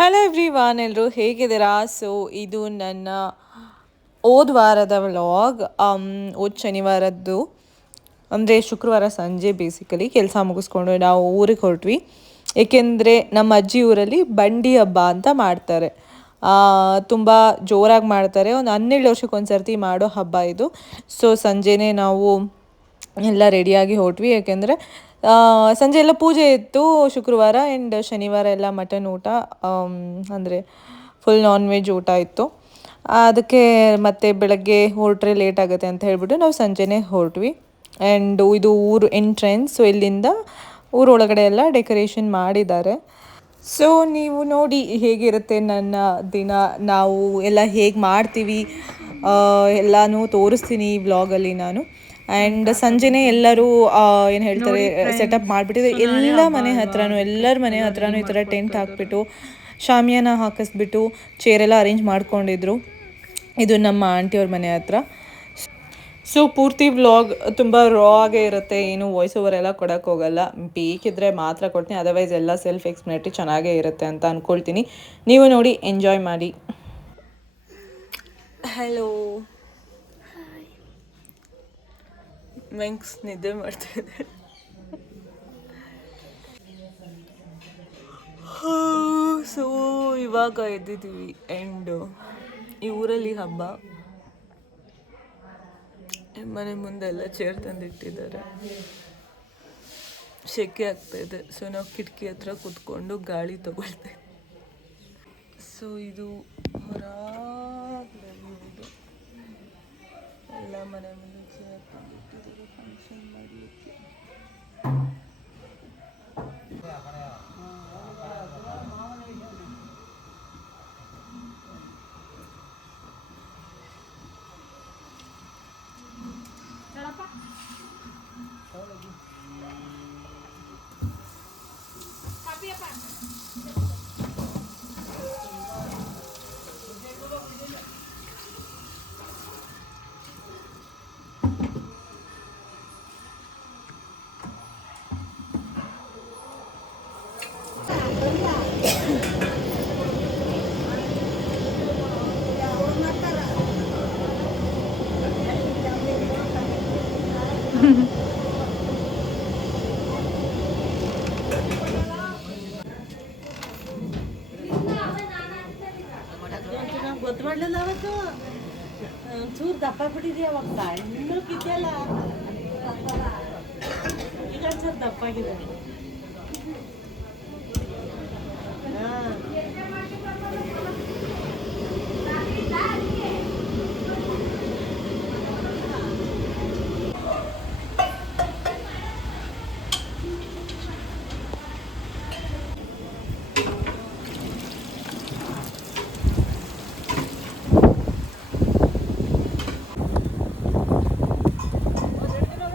Hello everyone, ಎಲ್ಲರೂ ಹೇಗಿದ್ದೀರಾ? So ಇದು ನನ್ನ ಹೋದ ವಾರದ ವ್ಲಾಗ್. ಹೋದ ಶನಿವಾರದ್ದು ಅಂದರೆ ಶುಕ್ರವಾರ ಸಂಜೆ ಬೇಸಿಕಲಿ ಕೆಲಸ ಮುಗಿಸ್ಕೊಂಡು ನಾವು ಊರಿಗೆ ಹೊರಟ್ವಿ. ಏಕೆಂದರೆ ನಮ್ಮ ಅಜ್ಜಿ ಊರಲ್ಲಿ ಬಂಡಿ ಹಬ್ಬ ಅಂತ ಮಾಡ್ತಾರೆ. ತುಂಬ ಜೋರಾಗಿ ಮಾಡ್ತಾರೆ. ಒಂದು 12 ವರ್ಷಕ್ಕೊಂದು ಸರ್ತಿ ಮಾಡೋ ಹಬ್ಬ ಇದು. ಸೊ ಸಂಜೆನೇ ನಾವು ಎಲ್ಲ ರೆಡಿಯಾಗಿ ಹೊರಟ್ವಿ. ಯಾಕೆಂದರೆ ಸಂಜೆ ಎಲ್ಲ ಪೂಜೆ ಇತ್ತು ಶುಕ್ರವಾರ. ಆ್ಯಂಡ್ ಶನಿವಾರ ಎಲ್ಲ ಮಟನ್ ಊಟ, ಅಂದರೆ ಫುಲ್ ನಾನ್ ವೆಜ್ ಊಟ ಇತ್ತು. ಅದಕ್ಕೆ ಮತ್ತೆ ಬೆಳಗ್ಗೆ ಹೊರಟ್ರೆ ಲೇಟ್ ಆಗುತ್ತೆ ಅಂತ ಹೇಳ್ಬಿಟ್ಟು ನಾವು ಸಂಜೆನೇ ಹೊರಟ್ವಿ. ಆ್ಯಂಡ್ ಇದು ಊರು ಎಂಟ್ರೆನ್ಸ್. ಸೊ ಇಲ್ಲಿಂದ ಊರೊಳಗಡೆ ಎಲ್ಲ ಡೆಕೋರೇಷನ್ ಮಾಡಿದ್ದಾರೆ. ಸೊ ನೀವು ನೋಡಿ ಹೇಗಿರುತ್ತೆ ನನ್ನ ದಿನ, ನಾವು ಎಲ್ಲ ಹೇಗೆ ಮಾಡ್ತೀವಿ ಎಲ್ಲನೂ ತೋರಿಸ್ತೀನಿ ಈ ವ್ಲಾಗಲ್ಲಿ ನಾನು. ಆ್ಯಂಡ್ ಸಂಜೆನೇ ಎಲ್ಲರೂ ಏನು ಹೇಳ್ತಾರೆ ಸೆಟಪ್ ಮಾಡಿಬಿಟ್ಟಿದೆ. ಎಲ್ಲ ಮನೆ ಹತ್ರನೂ ಎಲ್ಲರ ಮನೆ ಹತ್ರನೂ ಈ ಥರ ಟೆಂಟ್ ಹಾಕ್ಬಿಟ್ಟು ಶಾಮಿಯಾನ ಹಾಕಿಸ್ಬಿಟ್ಟು ಚೇರೆಲ್ಲ ಅರೇಂಜ್ ಮಾಡ್ಕೊಂಡಿದ್ರು. ಇದು ನಮ್ಮ ಆಂಟಿಯವ್ರ ಮನೆ ಹತ್ರ. ಸೊ ಪೂರ್ತಿ ವ್ಲಾಗ್ ತುಂಬ ರಾ ಆಗೇ ಇರುತ್ತೆ, ಏನು ವಾಯ್ಸ್ ಓವರ್ ಎಲ್ಲ ಕೊಡೋಕ್ಕೆ ಹೋಗಲ್ಲ. ಬೇಕಿದ್ರೆ ಮಾತ್ರ ಕೊಡ್ತೀನಿ, ಅದರ್ವೈಸ್ ಎಲ್ಲ ಸೆಲ್ಫ್ ಎಕ್ಸ್ಪ್ಲನೇಟರಿ ಚೆನ್ನಾಗೇ ಇರುತ್ತೆ ಅಂತ ಅಂದ್ಕೊಳ್ತೀನಿ. ನೀವು ನೋಡಿ ಎಂಜಾಯ್ ಮಾಡಿ. ಹಲೋ, ಮೆಂಕ್ಸ್ ನಿದ್ದೆ ಮಾಡ್ತಾಯಿದ್ದೆ. ಸೊ ಇವಾಗ ಎದ್ದಿದ್ದೀವಿ. ಆ್ಯಂಡ್ ಈ ಊರಲ್ಲಿ ಹಬ್ಬ, ಮನೆ ಮುಂದೆಲ್ಲ ಚೇರ್ ತಂದಿಟ್ಟಿದ್ದಾರೆ. ಸೆಕೆ ಆಗ್ತಾಯಿದೆ. ಸೊ ನಾವು ಕಿಟಕಿ ಹತ್ರ ಕೂತ್ಕೊಂಡು ಗಾಳಿ ತಗೊಳ್ತೇವೆ. ಸೊ ಇದು ಹೊರಗಡೆ ಎಲ್ಲ ಮನೆ ಮುಂದೆ ಚೇರ್ ತಂದಿಟ್ಟಿದ್ದಾರೆ ಫಂಕ್ಷನ್ ಮಾಡಲಿಕ್ಕೆ. ಗೊತ್ತು ಮಾಡಲಿಲ್ಲ ಅವತ್ತು ಒಂಚೂರು ದಪ್ಪ ಬಿಟ್ಟಿದ್ಯಾ ಅವಾಗ ಇನ್ನೂಕ್ಕಿದೆಯಲ್ಲ, ಈಗ ಒಂಚೂರು ದಪ್ಪಾಗಿದೆ.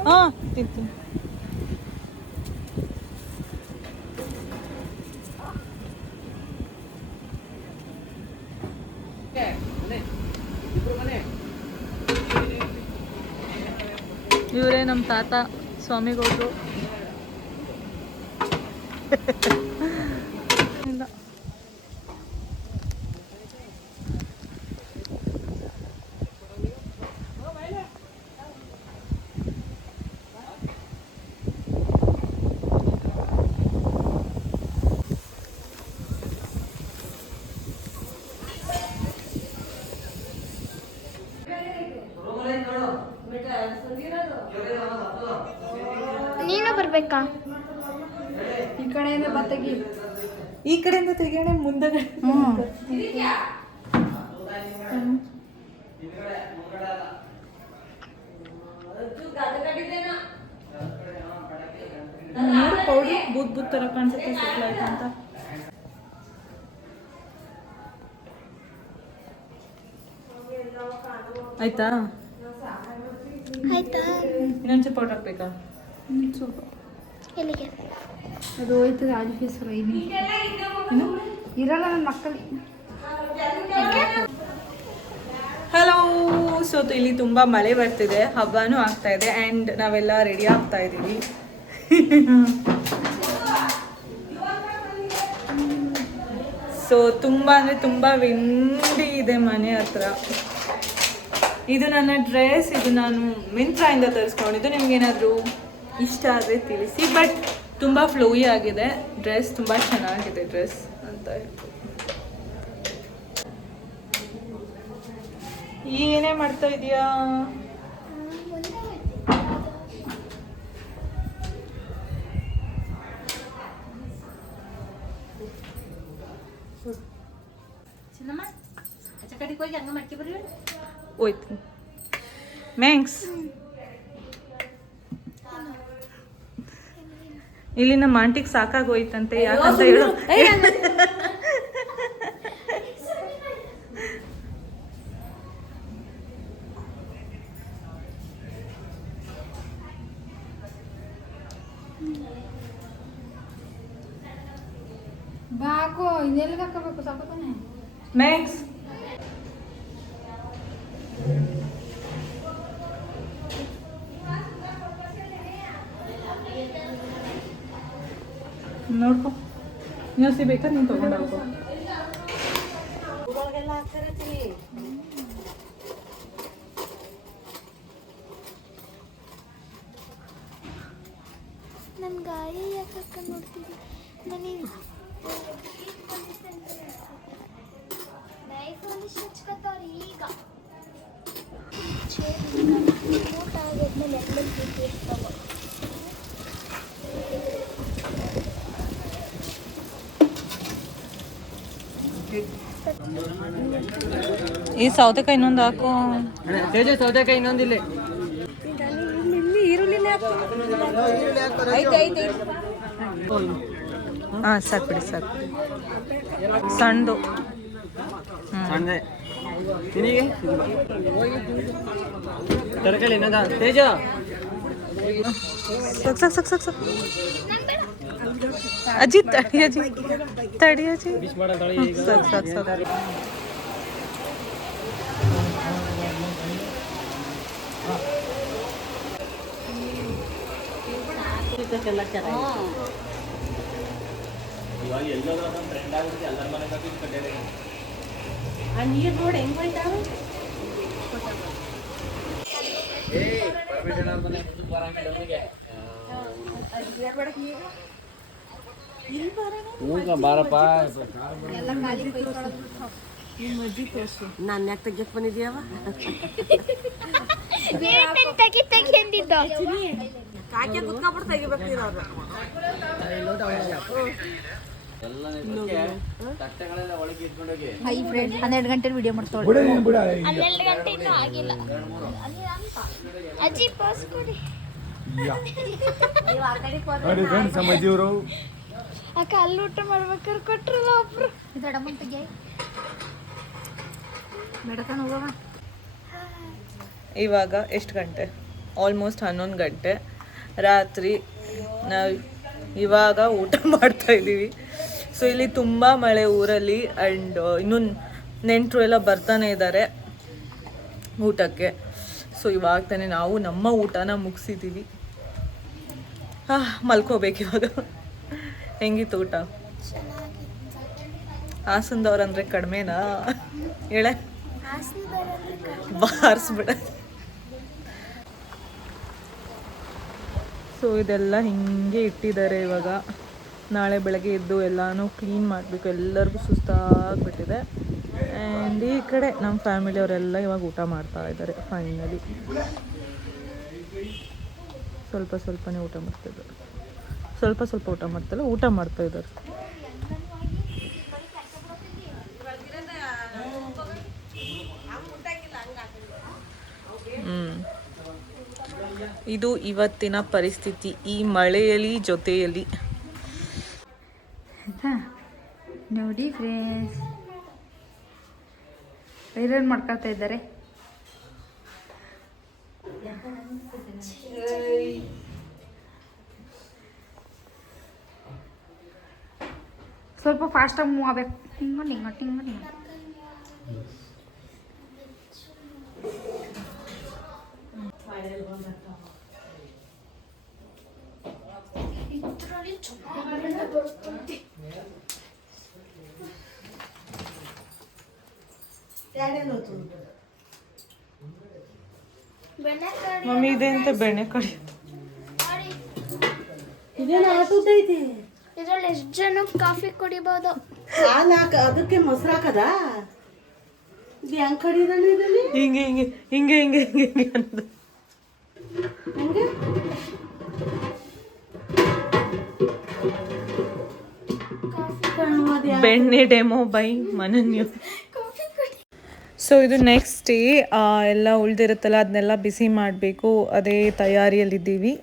ಹಾಂ ತಿಂತೀನಿ. ಇವರೇ ನಮ್ಮ ತಾತ ಸ್ವಾಮಿಗೌಡರು. ಇಲ್ಲ ನೀನು ಬರ್ಬೇಕಾ? ಈ ಕಡೆಯಿಂದ ಬತ್ತಗಿ, ಈ ಕಡೆಯಿಂದ ತೆಗಿಯೋಣ ಮುಂದೆ. ಪೌಡ್ರು ಬೂತ್ ಬೂತ್ ಥರ ಕಾಣಿಸುತ್ತೆ ಸೆಟ್ಲ್ ಆಯ್ತು ಅಂತ. ಆಯ್ತಾ? ಆಯ್ತಾ? ಇನ್ನೊಂಚೂರು ಪೌಡ್ರ್ ಹಾಕ್ಬೇಕಾ? ಸ್ವಲ್ಪ ಎಲ್ಲಿಗೆ? ಅದು ಹೋಯ್ತದೆ ಆರ್ಟಿಫಿಷಿಯಲ್ ಇರಲ್ಲ ನನ್ನ ಮಕ್ಕಳಿಗೆ. ಹಲೋ. ಸೊ ಇಲ್ಲಿ ತುಂಬ ಮಳೆ ಬರ್ತಿದೆ, ಹಬ್ಬನೂ ಆಗ್ತಾ ಇದೆ. ಆ್ಯಂಡ್ ನಾವೆಲ್ಲ ರೆಡಿ ಆಗ್ತಾ ಇದ್ದೀವಿ. ಸೊ ಸೊ ತುಂಬ ಅಂದರೆ ತುಂಬ ವಿಂಡಿ ಇದೆ ಮನೆ ಹತ್ರ. ಇದು ನನ್ನ ಡ್ರೆಸ್, ಇದು ನಾನು ಮಿಂತ್ರಾಯಿಂದ ತರಿಸ್ಕೊಂಡಿದ್ದು. ನಿಮ್ಗೇನಾದರೂ ಇಷ್ಟ ಆದರೆ ತಿಳಿಸಿ. ಬಟ್ ತುಂಬ ಫ್ಲೋಯಿ ಆಗಿದೆ ಡ್ರೆಸ್, ತುಂಬ ಚೆನ್ನಾಗಿದೆ ಡ್ರೆಸ್ ಅಂತ ಹೇಳ್ಬೋದು. ಏನೇ ಮಾಡ್ತಾ ಇದೀಯಾ? ಹೋಯ್ತು ಮ್ಯಾಂಕ್ಸ್. ಇಲ್ಲಿ ನಮ್ಮ ಆಂಟಿಗೆ ಸಾಕಾಗೋಯ್ತಂತೆ. ಯಾಕಂತ ಹೇಳು, ಬಾಕೋ ಇದೆಲ್ಲ ಹಾಕಬೇಕು ಸಾಕೋತಾನೆ ಮ್ಯಾಂಕ್ಸ್. ನೋಡ್ಕೊ, ನೀವು ಬೇಕಾದ್ರೆ ನೀನು ತಗೊಂಡು ಹೋಗೋ. ನನ್ನ ಗಾಳಿ ಯಾಕೆ ನೋಡ್ತೀವಿ? ನನಗೆ ನೈಫ್ ಒಂದು ಹಚ್ಕೊತಾವ್ರಿ ಈಗ. ಊಟ ಆಗಿದ್ಮೇಲೆ ಎಲ್ಲ ಇರ್ತಾವ. ಈ ಸೌತೆಕಾಯಿ ಇನ್ನೊಂದು ಹಾಕು. ಸೌತೆಕಾಯಿ ಇನ್ನೊಂದಿಲ್ಲ. ಹಾಂ ಸಾಕು ಬಿಡಿ, ಸಾಕು. ಸಣ್ಣದು ಸಣ್ಣದೆ ನಿನಗೆ ತರಕಾರಿ ಏನದ ತೇಜ? ಸಾಕು ಸಾಕು ಸಾಕು ಸಾಕು. ಅಜ್ಜಿ ತಡಿ, ಅಜ್ಜಿ ತಡಿ, ಅಜ್ಜಿ. ಸಾಕು ಸಾಕು ಸಾಕು. ನೀರು ನೋಡಿ ಹೆಂಗ್ ಹೋಯ್ತಾವ. ಬಾರಪ್ಪ, ನಾನು ಯಾಕೆ ತೆಗಿಯಕ್ ಬಂದಿದ್ಯಾವ? ತೆಗಿ ಅಂದಿದ್ದು. ಕಾಕಿ ಕುತ್ಕೊಂಡ್ಬಿಟ್ಟು ತೆಗಿಬೇಕಿರೋರು. ಹೈ ಫ್ರೆಂಡ್ 12 ಗಂಟೆ ವಿಡಿಯೋ ಮಾಡ್ತಾಳೆ. 12 ಗಂಟೆ ಇನ್ನೂ ಆಗಿಲ್ಲ. ಅಜ್ಜಿ ಪಾಸ್ ಕೊಡಿ. ಅಕ್ಕ ಅಲ್ಲಿ ಊಟ ಮಾಡ್ಬೇಕಾದ್ರೆ ಕೊಟ್ರಲ್ಲ ಒಬ್ರು. ದೊಡ್ಡಮ್ಮನ ತೆಗಿ ಬೇಡತಾನ ಹೋಗವ. ಇವಾಗ ಎಷ್ಟು ಗಂಟೆ? ಆಲ್ಮೋಸ್ಟ್ 11 ಗಂಟೆ ರಾತ್ರಿ. ನಾವು ಇವಾಗ ಊಟ ಮಾಡ್ತಾ ಇದ್ದೀವಿ. ಸೊ ಇಲ್ಲಿ ತುಂಬ ಮಳೆ ಊರಲ್ಲಿ. ಆ್ಯಂಡ್ ಇನ್ನೂ ನೆಂಟರು ಎಲ್ಲ ಬರ್ತಾನೆ ಇದ್ದಾರೆ ಊಟಕ್ಕೆ. ಸೊ ಇವಾಗ ತಾನೇ ನಾವು ನಮ್ಮ ಊಟನ ಮುಗಿಸಿದ್ದೀವಿ. ಮಲ್ಕೋಬೇಕು ಇವಾಗ. ಹೆಂಗಿತ್ತು ಊಟ? ಹಾಸನದವ್ರಂದ್ರೆ ಕಡಿಮೆನಾ ಹೇಳ? ಬಾರಿಸ್ಬಿಡ. ಸೊ ಇದೆಲ್ಲ ಹಿಂಗೆ ಇಟ್ಟಿದ್ದಾರೆ ಇವಾಗ. ನಾಳೆ ಬೆಳಗ್ಗೆ ಎದ್ದು ಎಲ್ಲನೂ ಕ್ಲೀನ್ ಮಾಡಬೇಕು. ಎಲ್ಲರಿಗೂ ಸುಸ್ತಾಗ್ಬಿಟ್ಟಿದೆ. ಆ್ಯಂಡ್ ಈ ಕಡೆ ನಮ್ಮ ಫ್ಯಾಮಿಲಿಯವರೆಲ್ಲ ಇವಾಗ ಊಟ ಮಾಡ್ತಾ ಇದ್ದಾರೆ ಫೈನಲಿ. ಸ್ವಲ್ಪ ಸ್ವಲ್ಪನೇ ಊಟ ಮಾಡ್ತಾಯಿದ್ದಾರೆ. ಸ್ವಲ್ಪ ಊಟ ಮಾಡ್ತಾಯಿಲ್ಲ, ಊಟ ಮಾಡ್ತಾಯಿದ್ದಾರೆ. ಇದು ಇವತ್ತಿನ ಪರಿಸ್ಥಿತಿ ಈ ಮಳೆಯಲ್ಲಿ ಜೊತೆಯಲ್ಲಿ. ಆಯ್ತಾ ನೋಡಿ ಫ್ರೆಂಡ್ಸ್, ಐರನ್ ಮಾಡ್ಕೊಳ್ತಾ ಇದ್ದಾರೆ. ಸ್ವಲ್ಪ ಫಾಸ್ಟಾಗಿ ಮೂವ್ ಆಗಬೇಕು. ಹಿಂಗ ಬೆಣ್ಣೆಕಾಯಿ ಮಮ್ಮಿ ಇದೆ ಅಂತ ಬೆಣ್ಣೆ ಕಡಿ ಇದೇನು ಆಟದೈತಿ ಇದ್ರಲ್ಲಿ ಎಷ್ಟು ಜನ ಕಾಫಿ ಕುಡಿಬೋದು? ಹಾಲು ಅದಕ್ಕೆ ಮೊಸರು ಹಾಕದ ಇದು ಹೆಂಗ್ ಕಡಿಯೋದಣ್ಣ ಇದರಲ್ಲಿ ಹಿಂಗೆ ಹಿಂಗೆ ಹಿಂಗೆ ಹಿಂಗೆ ಹಿಂಗೆ ಹಿಂಗೆ ಅಂತ ಹೆಂಗೆ ಬೆಣ್ಣೆ ಡೆಮೋ ಬೈ ಮನನ್ಯು. ಸೊ ಇದು ನೆಕ್ಸ್ಟ್ ಡೇ ಎಲ್ಲ ಉಳ್ದಿರುತ್ತಲ್ಲ ಅದನ್ನೆಲ್ಲ ಬಿಸಿ ಮಾಡಬೇಕು, ಅದೇ ತಯಾರಿಯಲ್ಲಿದ್ದೀವಿ.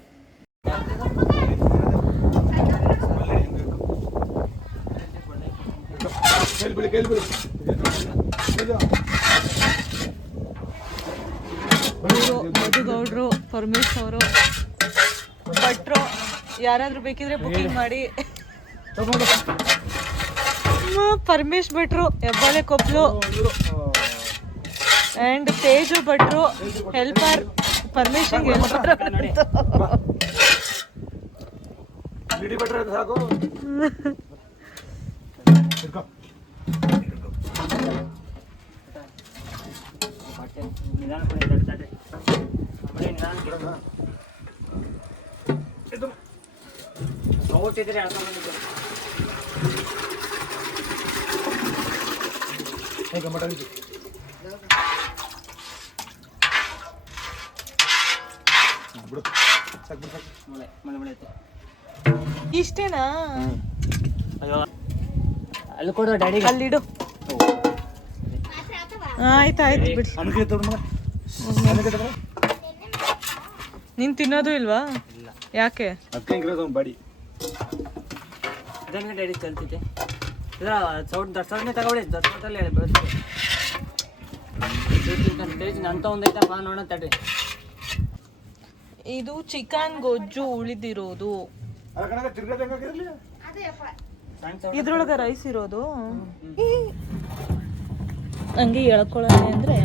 ಮಧುಗೌಡ್ರು, ಪರಮೇಶ್ ಅವರು, ಭಟ್ರು ಯಾರಾದ್ರೂ ಬೇಕಿದ್ರೆ ಬುಕಿಂಗ್ ಮಾಡಿ. ಪರಮೇಶ್ ಭಟ್ರು ಹೆಬ್ಬಾಳೆ ಕೊಪ್ಪಲು ಅಂಡ್ ತೇಜು ಭಟ್ರು ಹೆಲ್ಪರ್. ಪರಮೇಶ್ ಇಷ್ಟೇನಾ? ಅಲ್ಲಿ ಕೊಡು ಡ್ಯಾಡಿ. ಅಲ್ಲಿಡು. ಆಯ್ತು ಆಯ್ತು ಬಿಡಿ. ನೀನ್ ತಿನ್ನೋದು ಇಲ್ವಾ? ಯಾಕೆ? ಬಾಡಿ ಇದನ್ನ ಡ್ಯಾಡಿ ಚಲ್ತಿದ್ದೆ. ಇದರ ಸೌಂಡ್ ದರ್ಸನೆ ತಗೊಳ್ಳಿ, ದರ್ಸದಲ್ಲಿ ಹೇಳಿ ಬರ್ತದೆ. ಅಂತ ಒಂದೈತಪ್ಪ ನೋಡೋಣ ತಡ್ರಿ. ಇದು ಚಿಕನ್ ಗೊಜ್ಜು ಉಳಿದಿರೋದು. ಇದ್ರೊಳಗ ರೈಸ್ ಇರೋದು. ಹಂಗೆ ಎಳ್ಕೊಳ್ಳೋಣ ಅಂದ್ರೆ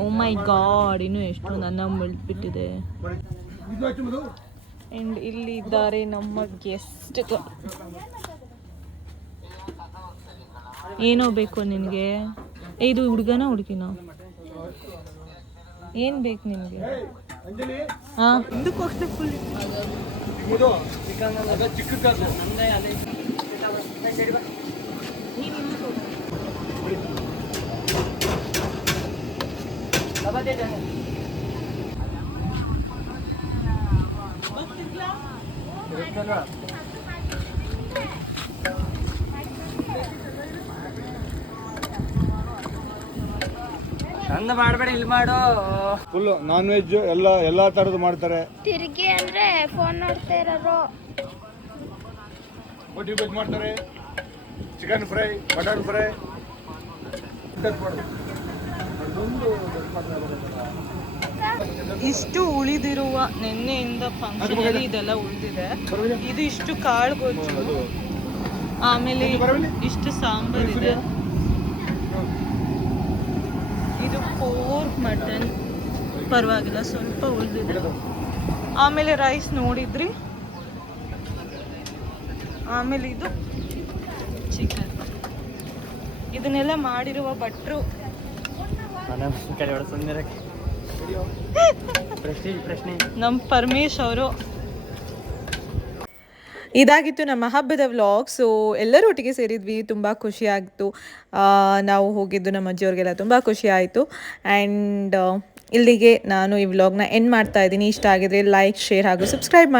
ಓ ಮೈ ಗಾಡ್, ಇನ್ನು ಎಷ್ಟು ನನ್ನ ಮುಳ್ಬಿಟ್ಟಿದೆ. ಅಂಡ್ ಇಲ್ಲಿ ಇದ್ದಾರೆ ನಮ್ಮ ಗೆಸ್ಟ್. ಏನೋ ಬೇಕು ನಿನಗೆ? ಇದು ಹುಡುಗನ ಹುಡುಗಿನ? ಏನ್ ಬೇಕು ನಿನಗೆ? ಹಾ ಇದಕ್ಕೆ ಹೋಗ್ತೇ ಫುಲ್ ಚಂದ ಮಾಡಬೇಡ, ಇಲ್ಲಿ ಮಾಡು. ಫುಲ್ ನಾನ್ ವೆಜ್ ಎಲ್ಲಾ ತರದ್ದು ಮಾಡ್ತಾರೆ. ತಿರುಗಿ ಅಂದ್ರೆ ಫೋನ್ ನೋಡ್ತಾ ಇರೋರು. ಬೋಟಿ ವೆಜ್ ಮಾಡ್ತಾರೆ, ಚಿಕನ್ ಫ್ರೈ, ಮಟನ್ ಫ್ರೈ. ಇಷ್ಟು ಉಳಿದಿರುವ ನಿನ್ನೆಯಿಂದ ಫಂಕ್ಷನ್ ಇದೆಲ್ಲ ಉಳಿದಿದೆ. ಇದು ಇಷ್ಟು ಕಾಳು ಗೊಜ್ಜು, ಆಮೇಲೆ ಇಷ್ಟು ಸಾಂಬಾರ್ ಇದೆ. ಇದು ಪೋರ್ಕ್ ಮಟನ್, ಪರವಾಗಿಲ್ಲ ಸ್ವಲ್ಪ ಉಳಿದಿದೆ. ಆಮೇಲೆ ರೈಸ್ ನೋಡಿದ್ರಿ, ಆಮೇಲೆ ಇದು ಚಿಕನ್. ಇದನ್ನೆಲ್ಲ ಮಾಡಿರುವ ಭಟ್ರು ನಮ್ಮ ಪರಮೇಶ್ ಅವರು. ಇದಾಗಿತ್ತು ನಮ್ಮ ಹಬ್ಬದ ವ್ಲಾಗ್. ಸೊ ಎಲ್ಲರೂ ಒಟ್ಟಿಗೆ ಸೇರಿದ್ವಿ, ತುಂಬ ಖುಷಿ ಆಗಿತ್ತು. ನಾವು ಹೋಗಿದ್ದು ನಮ್ಮ ಅಜ್ಜಿಯವ್ರಿಗೆಲ್ಲ ತುಂಬ ಖುಷಿ ಆಯಿತು. ಆ್ಯಂಡ್ ಇಲ್ಲಿಗೆ ನಾನು ಈ ವ್ಲಾಗ್ನ ಎಂಡ್ ಮಾಡ್ತಾ ಇದ್ದೀನಿ. ಇಷ್ಟ ಆಗಿದ್ರೆ ಲೈಕ್, ಶೇರ್ ಹಾಗೂ ಸಬ್ಸ್ಕ್ರೈಬ್ ಮಾಡಿ.